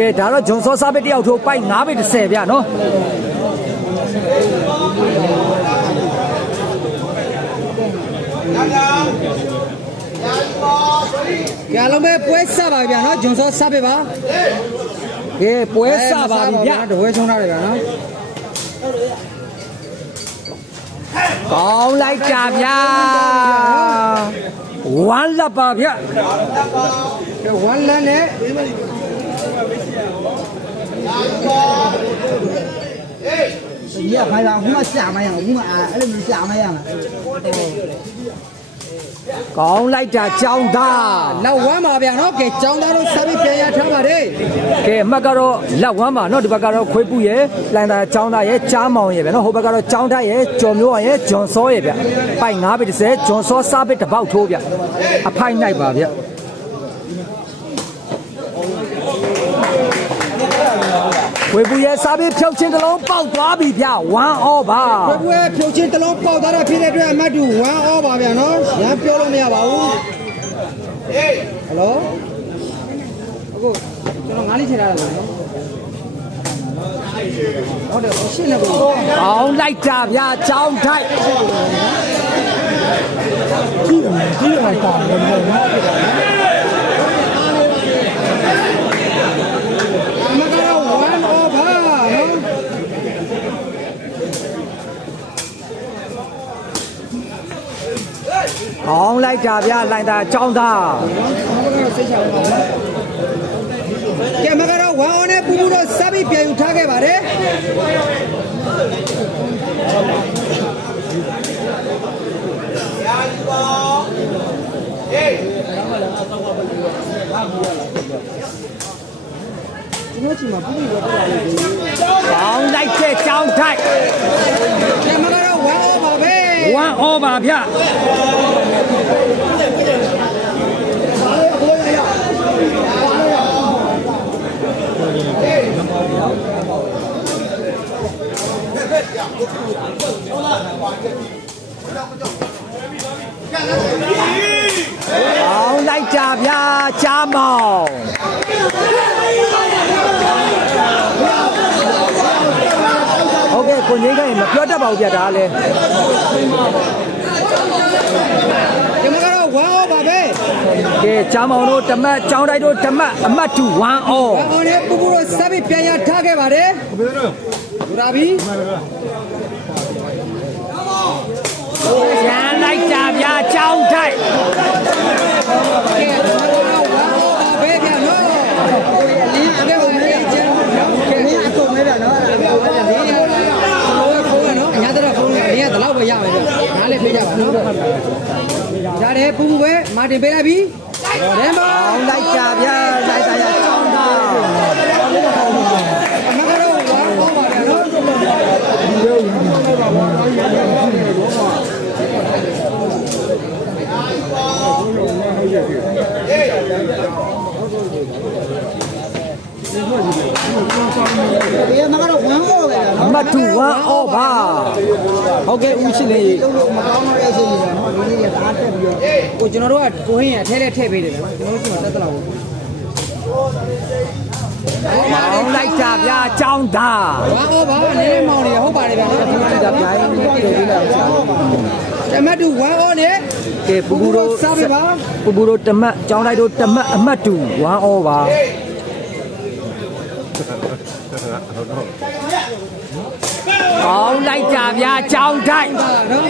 ကဲဒါတော့ဂျွန်စောစားပစ်တယောက်ထိုးပိုက်9ပေ30ဗျာနော်ကဲလုံးပဲပွဲစပါဗျာနော်ဂျွန်စောစားပစ်ပါကဲပွဲစပါပြီဗျာတပွဲချုံထားတယ်ဗျာနော်ကောင်းလိုက်တာဗျာဝမ်းလက်ပါဗျာဝမ်းလက်နဲ့ဒီကခိုင်လာအခုမှရှာမရအောင်အခုမှအဲ့လိုမျိုးရှာမရမှာကောင်းလိုက်တာចောင်းသားလောက်ဝမ်းပါဗျာနော်ကဲចောင်းသားတို့စပြီးပြန်ရထားပါတယ်ကဲအမှတ်ကတော့လက်ဝမ်းပါနော်ဒီဘက်ကတော့ခွေးပူရဲ့လိုင်တာចောင်းသားရဲ့ကြားမောင်ရဲ့ဗျာနော်ဟိုဘက်ကတော့ចောင်းသားရဲ့ကျော်မျိုးအောင်ရဲ့ဂျွန်စောရဲ့ဗျပိုက်9ပေ30ဂျွန်စောစားပစ်တစ်ပေါက်ထိုးဗျအဖိုက်နိုင်ပါဗျဝေပူရဲ့စားပြီးဖြုတ်ချင်းတစ်လုံးပေါက်သွားပြီဗျ1 all ပါဝေပူရဲ့ဖြုတ်ချင်းတစ်လုံးပေါက်သွားတာဖြစ်တဲ့အတွက်အမှတ်တူ1 all ပါဗျာနော်ရမ်းပြောလို့မရပါဘူးဟေးဟယ်လိုအခုကျွန်တော်ငါးလေးချင်ထားတယ်နော်ဟုတ်တယ်ရှင်းနေဘူးအောင်လိုက်တာဗျចောင်းထိုက်ကြီးတယ်တာတယ်နော်ကောင်းလိုက်တာဗျလိုင်တာចောင်းသားကဲမကတော့ဝမ်အောင်နဲ့ပူပူတော့စပြီးပြန်ယူထားခဲ့ပါတယ်ကျွန်တော်ချီမှာပူပူတော့ပြလာလို့ကောင်းလိုက်တဲ့ចောင်းထိုက်ကဲမကတော့ဝမ်အောင်ပါပဲ1 all ပါဗျအောင်လိုက်တာဗျာကြားမောင်ဟုတ်ကဲ့ကိုငိမ့်ခိုင်းမပြောတတ်ပါဘူးဗျာဒါလည်းဒီမှာကတော့1 all ပါပဲကဲကြားမောင်တို့တမတ်ចောင်းတိုက်တို့တမတ်အမှတ်2 1 all ဝမ်အောင်နဲ့ပူပူတော့စပြီးပြန်ရထားခဲ့ပါတယ်ဒူရာဘီရန်လိုက်တာဗျာចောင်းတိုက်ကဲတော့1 all ပါပဲဗျာနော်အလင်းအကဲဝင်နေချင်ကဲမင်းအကုန်မဲဗျာနော်အဲ့ဒါကလေးဖုန်းနော်အညာတော့ဖုန်းနဲ့အရင်ကတလောက်ပဲရမယ်ဗျာနားလေးဖေးကြပါနော်ရတယ်ပူပူပဲမာတင်ပေးလိုက်ပြီရဲမအောင်လိုက်တာဗျာလိုက်တာရចောင်းသားအမကတော့1 all ပါဗျာနော်ဒီမှာကတော့1 all ပဲနော်အမှတ်2 1 all ပါဟုတ်ကဲ့ဦးရှိနေမကောင်းတော့ရဲ့စိတ်ကြီးနော်ဒီနေ့ကတအားတက်ပြီးတော့ကိုကျွန်တော်တို့ကကိုဟင်းရထဲထဲထည့်ပေးတယ်နော်ကျွန်တော်တို့ကတက်တလောက်ဘူးအောင်လိုက်တာဗျာចောင်းသား1 all ပါနည်းနည်းမောင်နေဟုတ်ပါတယ်ဗျာနော်ဒီကဗျာပြေးပြီးလာချာတမတ်တူ1 all နဲ့ကဲပူပူတို့စားပြပါပူပူတို့တမတ်ចောင်းတိုက်တို့တမတ်အမှတ်2 1 all ပါကောင်းလိုက်တာဗျာចောင်းတိုက်နော်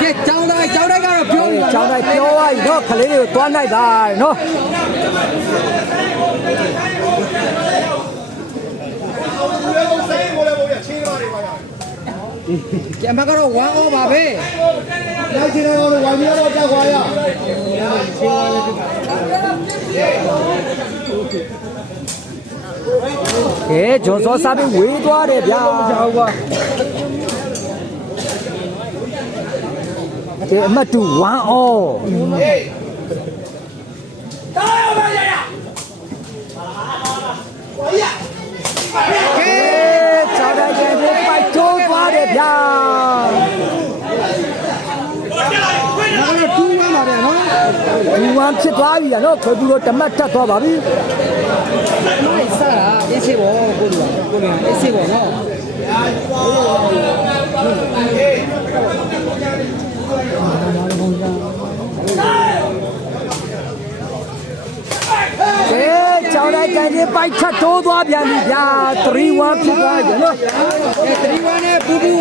ကဲចောင်းတိုက်ကတော့ပြောပြီចောင်းတိုက်ပြောသွားပြီနော်ခလေးတွေကိုသွားနိုင်ပါနော်ကျန်ဘက်ကတော့1 all ပါပဲနောက်ချင်တယ်တော့ဝိုင်းပြီးတော့ကြောက်ခွာရကဲဂျွန်စောစားပြီးဝေးသွားတယ်ဗျာကဲအမှတ်2 1 all ကဲချောင်းတိုက်တဲ့ပိုက်ထိုးသွားတယ်ဗျာနောက်တော့2 1ပါဗျာနော်2 1ဖြစ်သွားပြီနော်ခွေပူတော့တမတ်တက်သွားပါပြီ မိုက်စားတာအေးစေဘောကိုလူကိုလူအေးစေဘောနော် ကဲကြောင်းလိုက်ကန်ကြီးပိုက်ခတ်တိုးသွားပြန်ပြီဗျာ3-1ဖြစ်သွားကြနော် 3-1နဲ့ပူပူ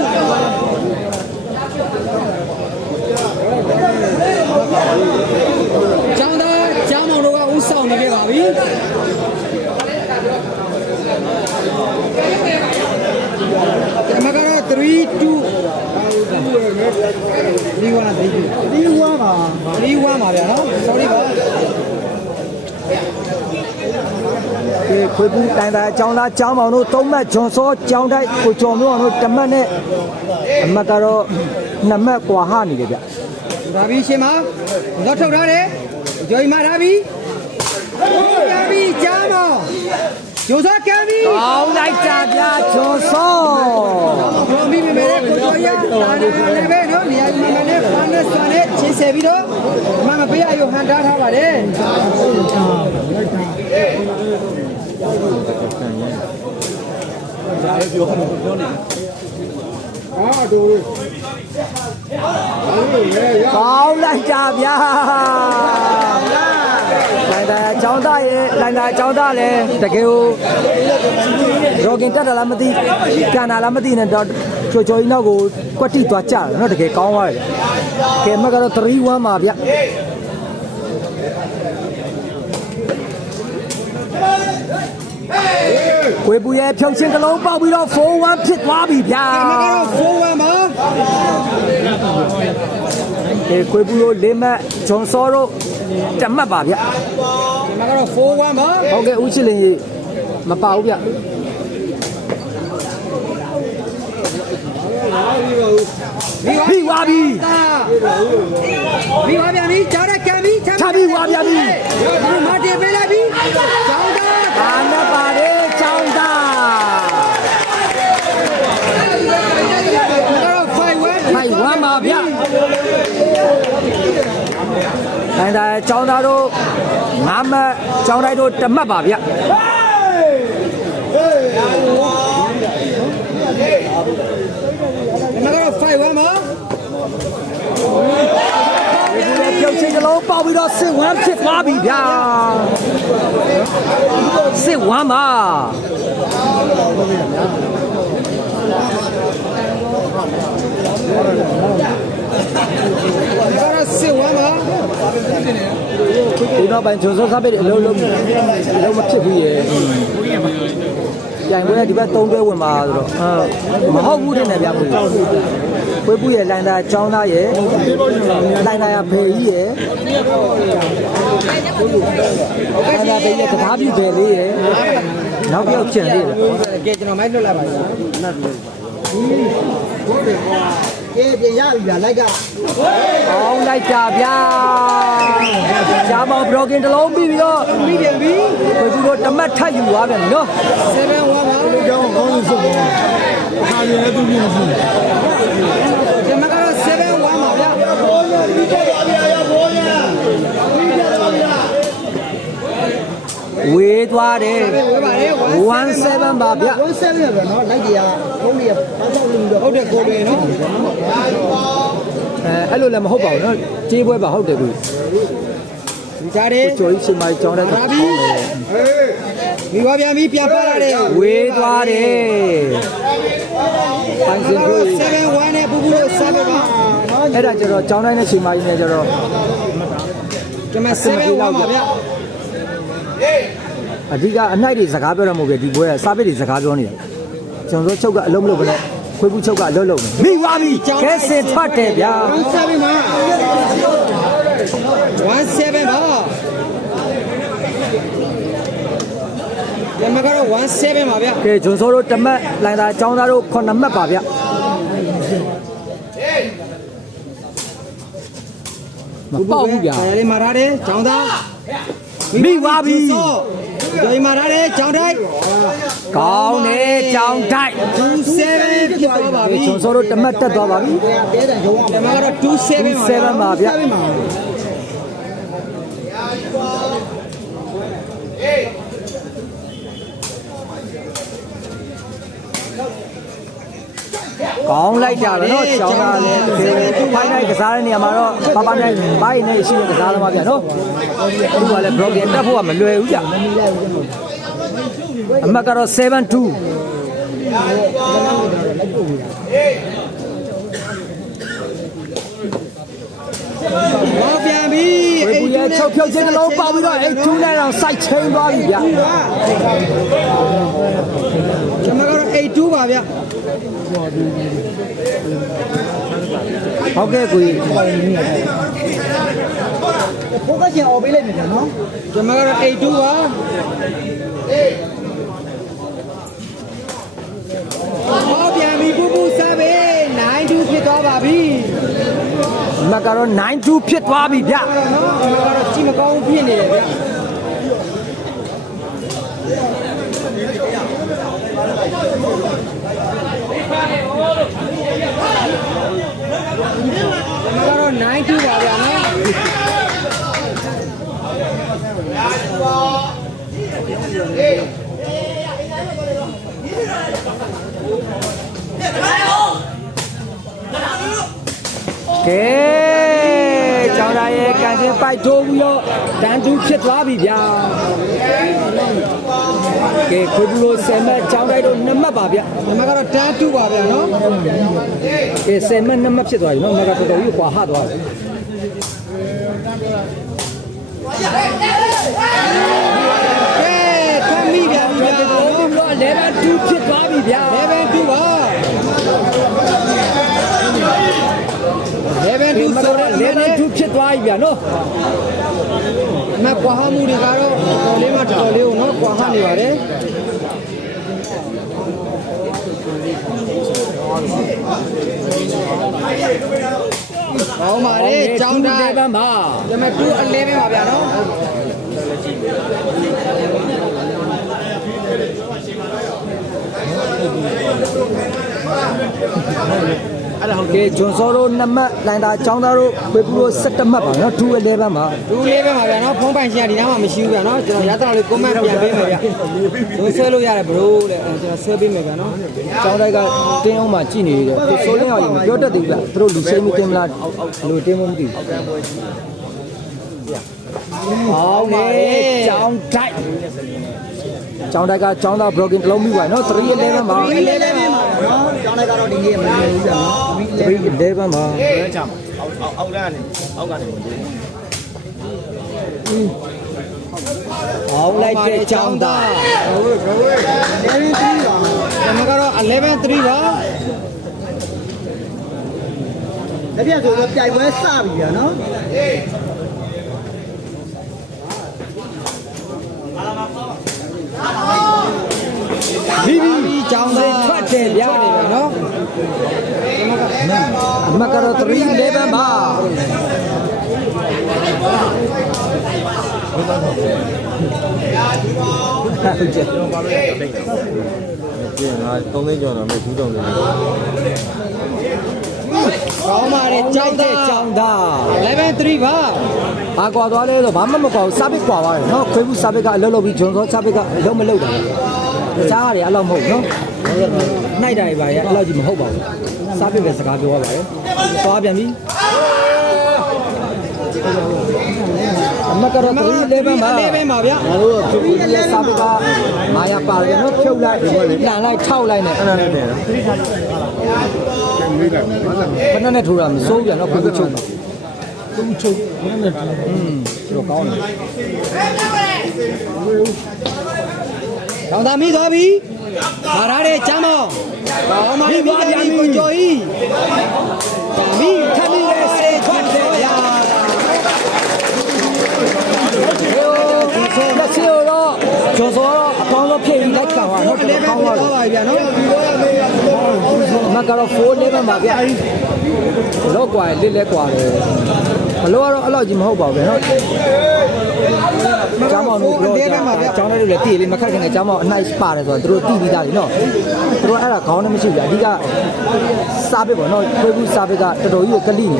ကျောင်းသားကျောင်းမောင်တို့ကဥဆောင်နေခဲ့ပါပြီဒီမှာကတော့3-2 3-1ပါဗျာနော် sorry ပါ ကဲခွေးပူတိုင်တာကျောင်းသားကျောင်းမောင်တို့3မှတ်ဂျွန်စောကျောင်းတိုက်ကိုကျော်မျိုးအောင်တို့1မှတ်နဲ့အမှတ်ကတော့2မှတ်ကွာဟနေတယ်ဗျ ဒါပြီးရှင်မတော့ထုတ်ထားတယ်ကြွေးမထားပြီကမ်းပြီကြားမောင်ကျိုးစောကမ်းပြီ ကောင်းလိုက်တာဗျာဂျွန်စော ဘုံပြီးမြေကိုကျော်ရတာလည်းပဲနော်နေရာမမနဲ့ဖန်နဲ့ဆွမ်းနဲ့ချင်းဆယ်ပြီးတော့မမပေးအယုဟန်တားထားပါတယ် ကောင်းလိုက်တာဗျာလိုင်တာကျောင်းသားရဲ့လိုင်တာကျောင်းသားလည်းတကယ်ကိုရောကင်တက်တာလားမသိကန်တာလားမသိနဲ့တော့ချိုချိုကြီးနောက်ကိုကွက်တိသွားကြတယ်နော်တကယ်ကောင်းသွားတယ်ကဲမကတော့3-1ပါဗျကိုပူရဲ့ဖြုတ်ချင်းကလုံးပေါက်ပြီးတော့4-1ဖြစ်သွားပြီဗျာ မကတော့4-1ပါ ကဲကိုပူလို့၄မှတ်ဂျွန်စောတို့1မှတ်ပါဗျ မကတော့4-1ပါ ဟုတ်ကဲ့ဦးချစ်လင်မပါဘူးဗျ ပြီးသွားပြီ ပြီးသွားပြန်ပြီကြားရကံပြီ ချပြီးသွားပြန်ပြီ မတင်ပေးလိုက်ပြီကျောင်းသား အာနပါလေចောင်းသား ကတော့5-1 5-1ပါဗျနိုင်တာចောင်းသားတို့5မှတ်ចောင်းတိုင်းတို့1မှတ်ပါဗျ မကတော့5-1ပါ ပြုတ်ချင်းကလုံးပေါက်ပြီးတော့6-1ဖြစ်သွားပြီဗျာ6-1ပါကတော့6-1ပါ ဒီတော့ပိုင်းဂျွန်စောစားပေးအလုံးမဖြစ်ဘူးရေပြန်ပွဲဒီဘက်3တွဲဝင်ပါဆိုတော့မဟုတ်ဘူးတဲ့ဗျာကိုပွေးပူရဲ့လိုင်တာចောင်းသားရဲ့လိုင်တာရဖေကြီးရဲ့လိုင်တာဖေရဲ့တကားပြပဲလေးရဲ့နောက်ပြောက်ချင်သေးတယ် ကဲကျွန်တော်မိုက်လွတ်လိုက်ပါပြီ အေးပြင်ရပြီဗျာလိုက်က ကောင်းလိုက်တာဗျာရှားမောင်ဘရော့ကင်တစ်လုံးပြီးပြီးတော့ ပြီးပြန်ပြီ ပွေးပူတို့တမတ်ထပ်ယူသွားပြန်ပြီနော် 7-1ပါ ကျောင်းကောင်းလို့စုပ်ပါအခါကြီးလည်းသူပြင်ရှိ ကျွန်မကတော့7-1ပါဗျာ ဘောရပြီးတော့ပါဗျာဘောရပြီးတော့ပါဗျာ ဝေးသွားတယ် ဝေးပါတယ်17ပါဗျ 17ရဗျာနော်လိုက်ကြီးကဘုန်းကြီးကပတ်တော့လို့တော့ ဟုတ်တယ်ကိုပဲနော် အဲ့လိုလည်းမဟုတ်ပါဘူးနော်ကြေးပွဲပါဟုတ်တယ်သူ ဒီကြားတယ် ကျော်ကြီးရှင်မိုင်ကျောင်းတဲ့သူ ပြီးသွားပြန်ပြီပြန်ပါလာတယ် ဝေးသွားတယ်ပိုင်းစင်ကို 7-1နဲ့ပူပူလို့7ပါ အဲ့ဒါကျတော့ကျောင်းတိုင်းနဲ့ရှင်မိုင်နဲ့ကျတော့ ကျွန်မ7-1ပါဗျာ အဓိကအနိုင်တွေစကားပြောရမှာမဟုတ်ဘူးဒီပွဲကစားပစ်တွေစကားပြောနေတာကျွန်တော်တို့ချုပ်ကအလုံးမလုပ်ဘဲနဲ့ခွေးပူချုပ်ကအလုံးလုံးမိသွားပြီကဲစင်ထွက်တယ်ဗျာ 7ပါ17ပါကျွန်မကတော့17ပါဗျာ ကဲဂျွန်စောတို့တမတ်လိုင်တာကျောင်းသားတို့9မှတ်ပါဗျမပေါက်ဘူးဗျာ ဒါလေးမှာထားတယ်ကျောင်းသား မိသွားပြီ ဒီမှာထားတယ်ကျောင်းတိုက် ကောင်းတယ်ကျောင်းတိုက် 7ဖြစ်သွားပါပြီ ဂျွန်စောတို့တမတ်တက်သွားပါပြီ တဲတန်ရုံးအောင် ကျွန်မကတော့27ပါဗျာ 7ပါဗျ ကောင်းလိုက်တာပဲနော်ကျောင်းသားလည်းဖိုင်နိုင်ကစားတဲ့နေရာမှာတော့ပပနိုင်ဘိုင်းနဲ့ရှိတဲ့ကစားသမားဗျာနော်သူကလည်း block ရတက်ဖို့ကမလွယ်ဘူးဗျအမှတ်ကတော့7-2 ဟောပြန်ပြီ ဝေဘူးရဲ့ချုပ်ဖြုတ်ခြင်းတစ်လုံးပေါက်ပြီးတော့8-2နဲ့တော့ side chain သွားပြီဗျကျွန်တော်ကတော့82ပါဗျဟုတ်ကဲ့ကိုကြီး ဖိုကရှင်အော်ပေးလိုက်မယ်နော်ကျွန်တော်ကတော့82ပါဟောပြန်ပြီပူပူစားပဲ92ဖြစ်သွားပါပြီ မကတော့9-2ဖြစ်သွားပြီဗျ နော်ကတော့ကြည့်မကောင်းဖြစ်နေတယ်ဗျကတော့92ပါဗျာနော်ကဲကျောင်းသားရဲ့ကန်ချင်းပိုက်ထိုးပြီးတော့တန်တူးဖြစ်သွားပြီဗျာကဲခွေးဘူးလို့10မှတ်ကျောင်းတိုက်တော့2မှတ်ပါဗျ ကျွန်တော်ကတော့92ပါဗျာနော် ကဲ10မှတ်2မှတ်ဖြစ်သွားပြီနော်ငါကတော်တော်ကြီးကွာဟသွားတယ် ကဲထမ်းမိပြန်ပြီဗျာနော် တော့11-2ဖြစ်သွားပြီဗျာ level 2ပါ level ဒီ 2 မှာ ဆို တော့ တော့ 11-2ဖြစ်သွားပြီဗျာနော် မကွာဟမှုတွေကတော့တော်လေးမှတော်လေးကိုနော်ကွာဟနေပါတယ်ဟောပါလေကျောင်းသား 11ပါ ကျွန်မ211ပါဗျာနော် ကဲဂျွန်စောတို့2မှတ်လိုင်တာကျောင်းသားတို့ခွေးဘူးတို့17မှတ်ပါနော်211ပါ 211ပါဗျာနော်ဖုန်းပိုင်ရှင်ကဒီနားမှာမရှိဘူးဗျာနော်ကျွန်တော်ရသလောက်လေး comment ပြန်ပေးမယ်ဗျာတို့ဆွဲလို့ရတယ်ဘရိုတဲ့ကျွန်တော်ဆွဲပေးမယ်ဗျာနော် ကျောင်းတိုက်ကတင်းအောင်မှကြည့်နေတယ်သူစိုးလင်းအောင်မပြောတတ်သေးဘူးဗျသူတို့လူစိမ့်မတင်မလားလူတင်းမမသိဘူးဟောင်းလေကျောင်းတိုက်ကျောင်းတိုက်ကကျောင်းသား broken တစ်လုံးမိပါနော်311ပါ311ပါနော်ကျောင်းလိုက်ကတော့ဒီနေ့မနေဘူးဗျာနော်311ပါအောက်ကနေအောက်ကနေ ဟောင်းလိုက်တဲ့ကျောင်းသား 11 3ပါကျွန်တော်ကတော့11 3ပါလက်ပြဆိုတော့ပြိုင်ပွဲစပြီဗျာနော်ဒီကျောင်းသားထွက်တယ်ဗျာ နော် အမှတ်ကတော့311ပါဟုတ်ကဲ့ ကျင်းငါ3သိန်းကျော်တော့မဲ့2တောင်တယ် ကောင်းပါလေကျောင်းသား ကျောင်းသား 11 3ပါ ဘာကွာသွားလဲဆိုဘာမှမကွာဘူးစာပစ်ကွာသွားတယ်နော်ခွေးဘူးစာပစ်ကအလုပ်လုပ်ပြီးဂျွန်စောစာပစ်ကအလုပ်မလုပ်တာတခြားဟာတွေအလောက်မဟုတ်နော်နှိုက်တာတွေပါရဲ့အလောက်ကြီးမဟုတ်ပါဘူးစာပစ်ပဲစကားပြောရပါတယ်သွားပြန်ပြီအမကတော့311ပါ 11ပါဗျာ ငါတို့ဖြုတ်ပြီးရဲ့စာပစ်ကမာယာပါတယ်နော်ဖြုတ်လိုက်လှန်လိုက်ထောက်လိုက်နဲ့အဲ့ဒါနဲ့တည်းဘယ်နဲ့ထိုးတာမစိုးပြန်တော့ခွေးဘူးချုပ်သူ့ချုပ်ဘယ်နဲ့တော့ကောင်းတယ် တောင်သားမိသွားပြီ။ဟာရတဲ့ကျမ်းမောင်း။ကောင်းပါပြီကိုကျော်ကြီး။ဒါမိထပ်ပြီးလဲစေခွတ်တယ်ဗျာ။ လက်စီတော့ကျော်စောအကောင်းဆုံးဖြစ်ပြီးလိုက်ခံသွားတော့တော်ကောင်းသွား သွားပါပြီဗျာနော် မကတော့4-11ပါဗျာလောက်กว่าလစ်လက်กว่าတယ်ဘလို့ကတော့အဲ့လောက်ကြီးမဟုတ်ပါဘူးဗျာနော်ကျောင်းမောင်တို့ပြောကျောင်းတွေလည်းတည်လေမခက်ခင်ကကျောင်းမောင်အနှိုက်ပါတယ်ဆိုတော့သူတို့တည်ပြီးသားလीနော်သူတို့အဲ့ဒါခေါင်းနဲ့မရှိဘူးဗျာအဓိကစားပစ်ပေါ့နော်ခွေးဘူးစားပစ်ကတော်တော်ကြီးကိုကလိနေ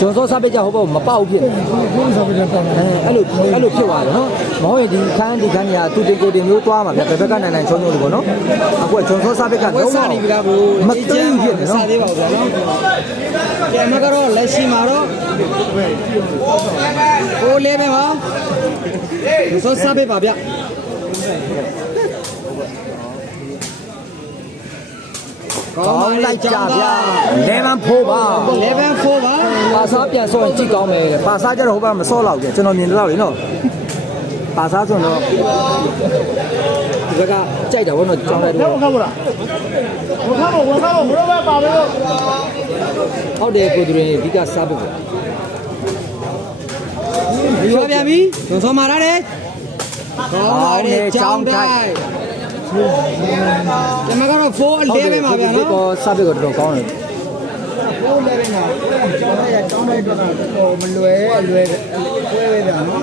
ဂျွန်စောစားပစ်ကြဟိုဘက်မပေါက်ဖြစ်အဲ့လိုဖြစ်သွားတယ်နော်မဟုတ်ရင်ဒီခန်းတွေကသူတင်ကိုတင်မျိုးသွားမှာဗျဘယ်ဘက်ကနိုင်နိုင်ချုံချုံလို့ပေါ့နော်အခုဂျွန်စောစားပစ်ကလုံးဝမသိဘူးဖြစ်နေနော် စားသေးပါဦးဗျာနော်ကဲမကတော့လက်ရှိမှာတော့ကိုလေးပဲပါဆိုစားပေးပါဗျကောင်းပါလိုက်ကြဗျာ 11 4ပါ 11 4ပါ ပါစားပြန်ဆော့ရင်ကြည့်ကောင်းမယ်တဲ့ပါစားကြတော့ဟိုဘက်မဆော့တော့ဘူးကျွန်တော်မြင်တော့လေနော်ပါစားဆိုတော့ဒီဘက်ကကြိုက်တာဘောနော်ကြောင်းလိုက်တယ် 我看不了，我看不，我这边把那个。 ဟုတ်တယ်ကိုသူတွေအဓိကစားဖို့ပဲ ဒီပါဗျာပြီသွန်ဆောမာရတယ်ကောင်းပါတယ်ကြောင်းတိုက်ဒီမှာကတော့4အလေးပဲမှာဗျာနော် တော့စားဖို့ကတော့ကောင်းတယ် 4လေးပဲမှာကြောင်းတိုက်တော့မလွယ်လွယ်ခွဲပဲဗျာနော်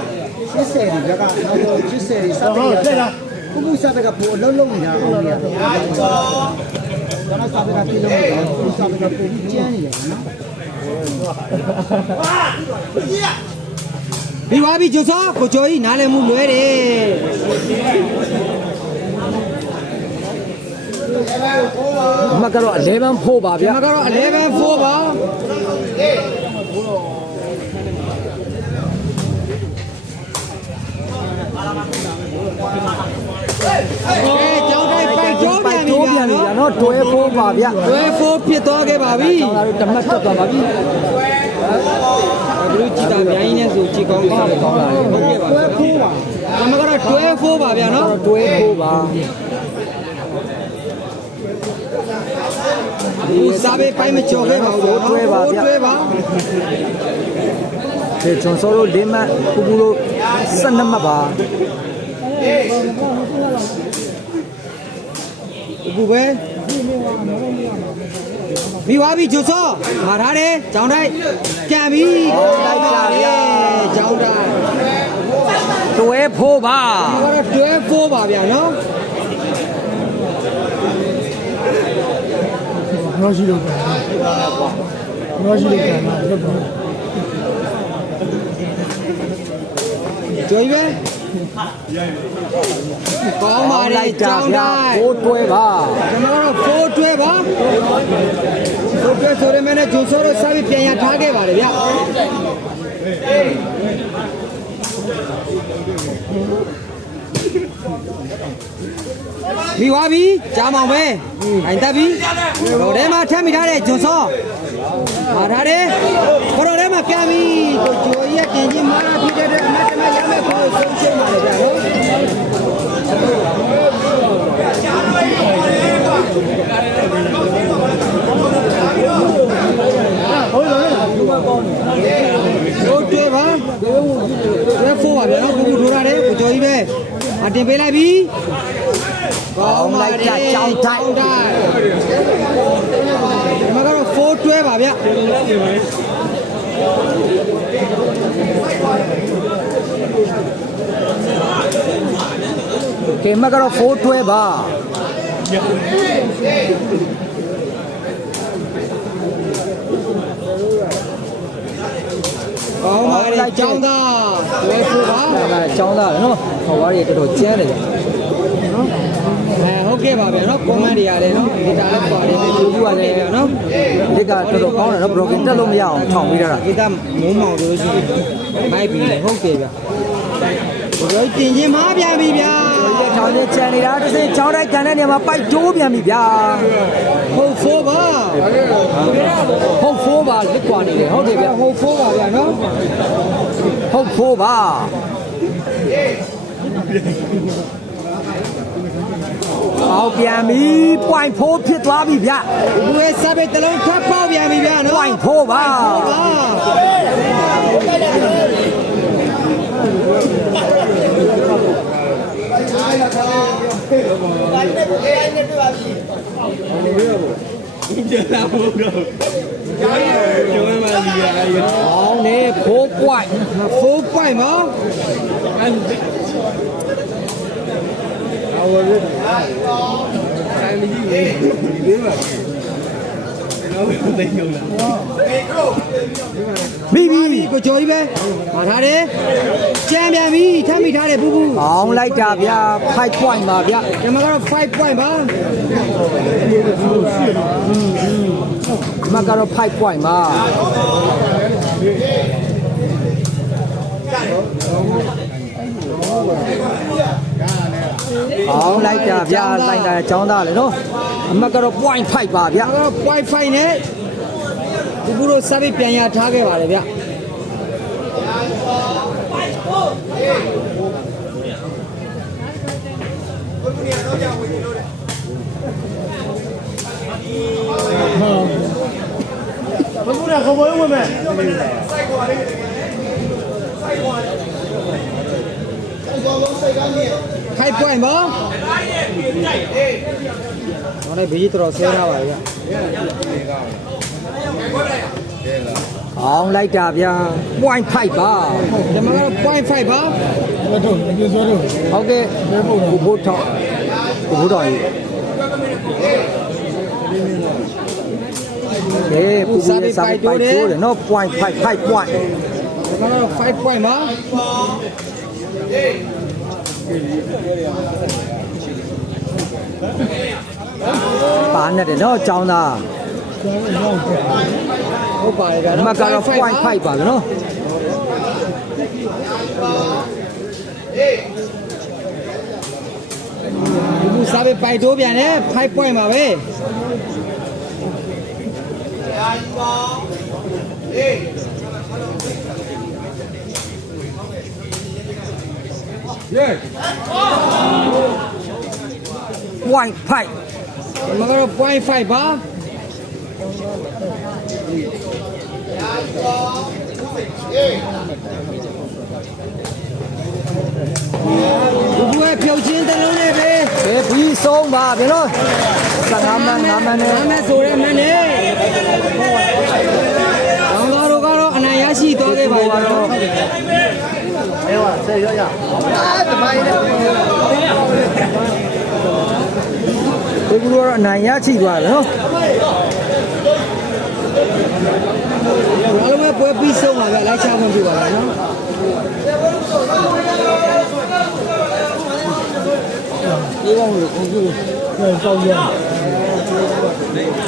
80ဒီဘက်ကနောက်တော့80ဒီစပ်ပြီးတော့ခုစပ်ကပိုလုံးလုံးနေတာအောင်ရတယ်ကျွန်တော်စပ်ကပြေလုံးနေတာခုစပ်ကပိုကျန်းနေတယ်နော်ပြီးပါပြီကျုပ်စောကိုကျော်ကြီးနားလည်မှုလွဲတယ် အမှတ်ကတော့11 4ပါဗျာ ဒီမှာကတော့11 4ပါကျောင်းတိုက်ပိုက်ကျော်ပြန်ပြီဗျာနော် နော်တွဲ4ပါဗျာ တွဲ4ဖြစ်သွားခဲ့ပါပြီ ကျောင်းသားတို့တမတ်တက်သွားပါပြီ ဘလူးကြည့်တာအများကြီးနဲ့ဆိုကြည့်ကောင်းကောင်းကောင်းလာတယ်ဟုတ်ကဲ့ပါတွဲ4ပါဒီမှာကတော့တွဲ4ပါဗျာနော် တွဲ4ပါ ဒီစားပေးပိုင်းမကျော်ခဲ့ပါဘူးတွဲပါဗျာတွဲပါ ဒီဂျွန်စောတို့၄မှတ်ပူပူတို့12မှတ်ပါ ဘူးပဲပြီးသွားပြီကျုပ်စောမာထားတယ်ကျောင်းတိုက်ကန်ပြီလိုက်ပါလေကျောင်းတိုက် တွဲ4ပါ ဒီကတော့တွဲ4ပါဗျာနော် မရှိလို့ကန်မရှိလို့ကန်မှာလွတ်ပါ ကျွေးပဲကောင်းပါလေကျောင်းတိုက် 4တွဲပါ ကျွန်တော်တို့4တွဲပါ4တွဲဆိုရမယ်နဲ့ဂျုံစောတို့စားပြီးပြန်ရထားခဲ့ပါတယ်ဗျပြီးသွားပြီကြားမောင်ပဲအိုင်တက်ပြီတော့ထဲမှာထပ်မိထားတဲ့ဂျုံစောမာထားတယ်ခေါ်ထဲမှာကန်ပြီကိုဂျိုကြီးရဲ့တင်ကြီးမာတာဖြစ်တဲ့အတွက်အမတ်တမရမယ်ခေါ်ဆုံးရှင်းပါလေဗျာနော်ဟုတ်တယ်ပါရဲဖိုးပါဗျာနော်ကိုထိုးရတယ်ကိုကျော်ကြီးပဲအတင်ပေးလိုက်ပြီကောင်းပါလေကြောင်းတိုက်ဒီမှာကတော့4တွဲပါဗျာ ကဲမှတ်ကတော့4တွဲပါ ကောင်းပါလေကျောင်းသားတွဲ4ပါ ဒါကကျောင်းသားနော်ဟောဝါးရီတော်တော်ကျန်းတယ်ဗျ ဟုတ်ကဲ့ပါဗျာနော်ကွန်မန့်တွေရတယ်နော်ဒီတာလည်းပါတယ်ဒီလိုကလည်းဗျာနော် ဒီကတော်တော်ကောင်းတယ်နော်ဘရိုကင်တက်လို့မရအောင်ထောင်ပေးတာ ဒီတာမိုးမောင်တို့ရှိမိုက်ပြီလေဟုတ်ကဲ့ဗျာဘယ်လိုတင်ချင်းမားပြန်ပြီဗျာ ဒီထောင်ချင်းချန်နေတာတစ်စိကျောင်းတိုင်းကန်တဲ့နေရာမှာပိုက်တိုးပြန်ပြီဗျာ ဟုတ်4ပါ ဟုတ်4ပါလစ်ကွာနေတယ်ဟုတ်တယ်ဗျ ဟုတ်4ပါဗျာနော် ဟုတ်4ပါအောက်ပြန်ပြီ point 4ဖြစ်သွားပြီဗျ ဘယ်စပယ်တလုံးထပ်ပေါက်ပြန်ပြီဗျာနော် point 4ပါ ဟုတ်ပါအောင်းနေ4 point 4 point ပါ မိပြီ ကိုကျော်ကြီးပဲမာထားတယ်ကြံပြန်ပြီထမ်းမိထားတယ်ဘူးဘူး အောင်လိုက်တာဗျာ5 point ပါဗျာ ဒီမှာကတော့5 point ပါ ဒီမှာကတော့5 point ပါအောင်လိုက်တာဗျာလိုက်တာចောင်းသားလေနော်အမှတ်ကတော့ point 5ပါဗျာ ဒါကတော့ point 5နဲ့ဘူးဘူးတို့စာပေပြန်ရထားခဲ့ပါတယ်ဗျခိုင်ပွိုင်ပါဟောလည်းဘေးတော်ဆဲထားပါဗျာ အောင်လိုက်တာဗျာ point 5ပါ ဒီမှာကတော့ point 5ပါ ဟုတ်ကဲ့ကိုဘိုးထောက်ကိုဘိုးတော်ကြီးကဲပူပူရဲ့စာပိုက်တိုးတယ်နော် point 5 point ဒီမှာကတော့5 point ပါ ပါနေတယ်နော်ចောင်းသား ဟုတ်ပါတယ်ဗျာ ဒီမှာကတော့ point 5ပါဗျာနော် ဘူးဘူးစာပေပိုက်တိုးပြန်တယ်5 point ပါပဲpoint 5 ဒီမှာကတော့ point 5ပါဘူးဘူးရဲ့ဖြုတ်ချင်းတစ်လုံးနဲ့ပဲ ကဲပြီးဆုံးပါဗျာနော်15မှန်5မှန်နဲ့ နာမည်ဆိုရဲမှန်တယ်။ဘောင်တော်တို့ကတော့အနိုင်ရရှိသွားခဲ့ပါပြီတော့ ဒီကူတော့အနိုင်ရချိသွားတယ်နော် ။အားလုံးပဲပွဲပြီးဆုံးပါဗျာလိုက်ချခွင့်ပြုပါလားနော်။ဒီကောင်ကိုကွန်ပျူတာတောင်းရ။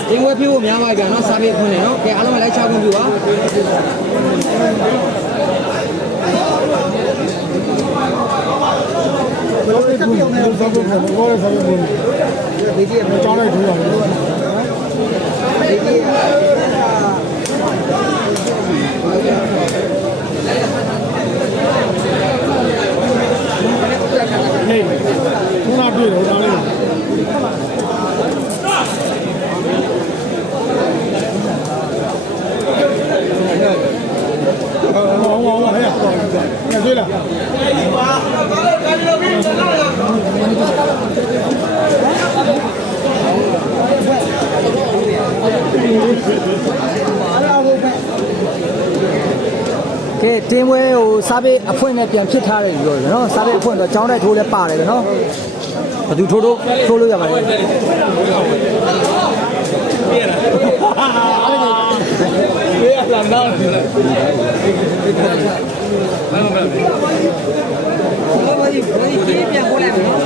ဒီဝက်ပြဖို့များပါဗျာနော်စာပေခွင့်နဲ့နော်။ကဲအားလုံးပဲလိုက်ချခွင့်ပြုပါကဲတင်းဝဲဟိုစားပေးအဖွင့်နဲ့ပြန်ဖြစ်ထားတယ်ပြောတယ်နော်စားပေးအဖွင့်တော့ចောင်းတိုက်ထိုးလဲပါတယ်ဗျာနော်ဘယ်သူထိုးလို့ရပါလဲဘာကြီးပြန်ပို့လိုက်မယ်နော်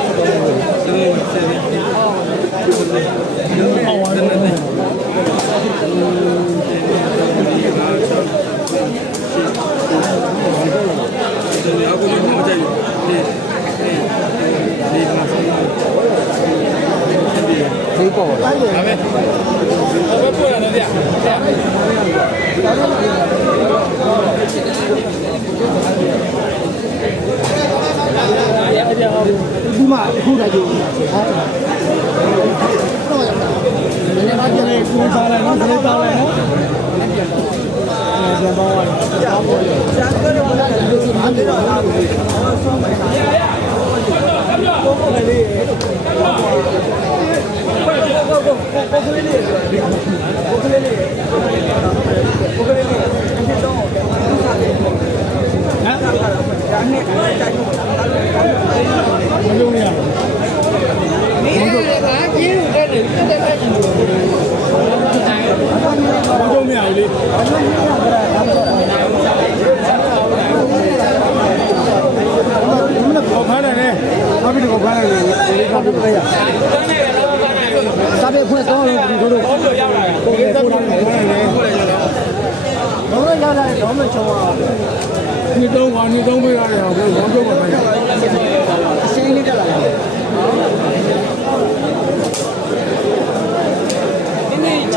ဒီပေါ်ပါဒီမှာခုလိုက်ကြည့်你等会，你等会儿呀，我这么来。 အစိမ်းလေးတက်လာတယ် 有没有？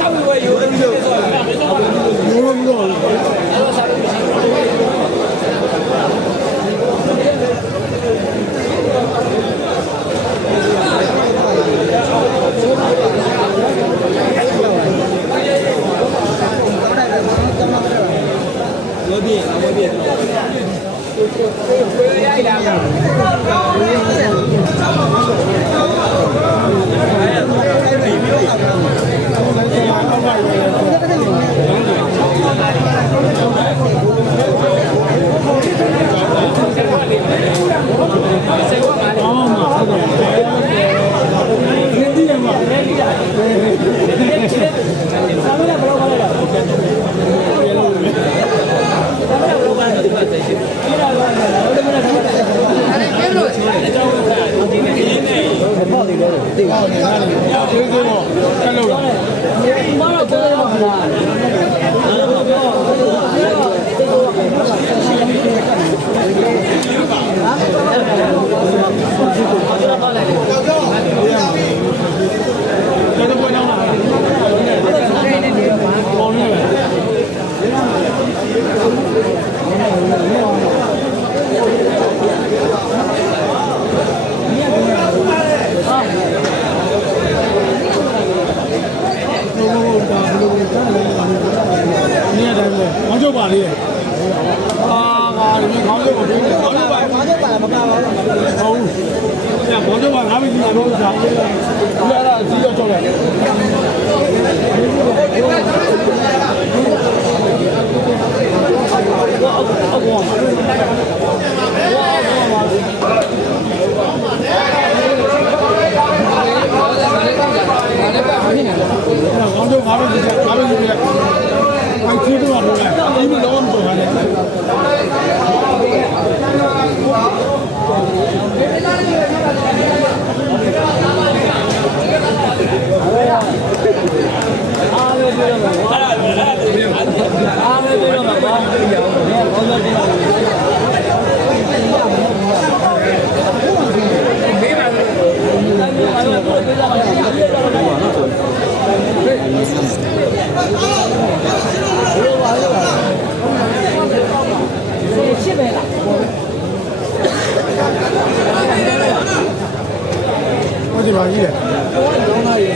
ဒီမှာကြီးတယ်ကောင်းသားကြီး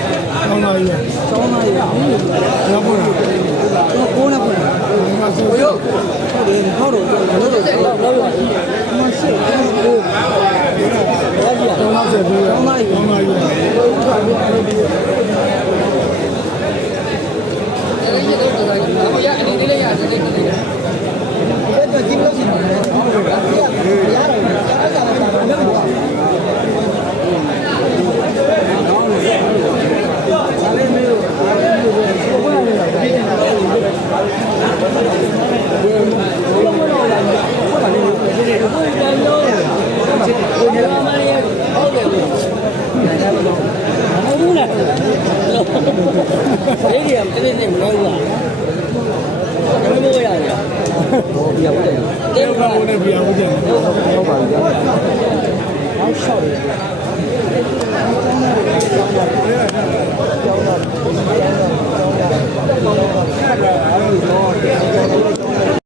ကောင်းသားကြီးကောင်းသားကြီးရောက်ပေါ်လာကိုနဲ့ပေါ်လာဒီမှာဆိုရုပ်ဟုတ်တယ်ဟောတော့လို့တော့လောက်ရှိတယ်ဒီမှာရှိတယ်ကိုဘာကြီးကောင်းသားကြီးကောင်းသားကြီးကောင်းသားကြီးရအနေနဲ့လည်းရတယ်ဒီတော့ကြည့်လို့ရှိတယ်ဟုတ်ကဲ့ရတယ်အားသာတာလည်း这个我那边我讲。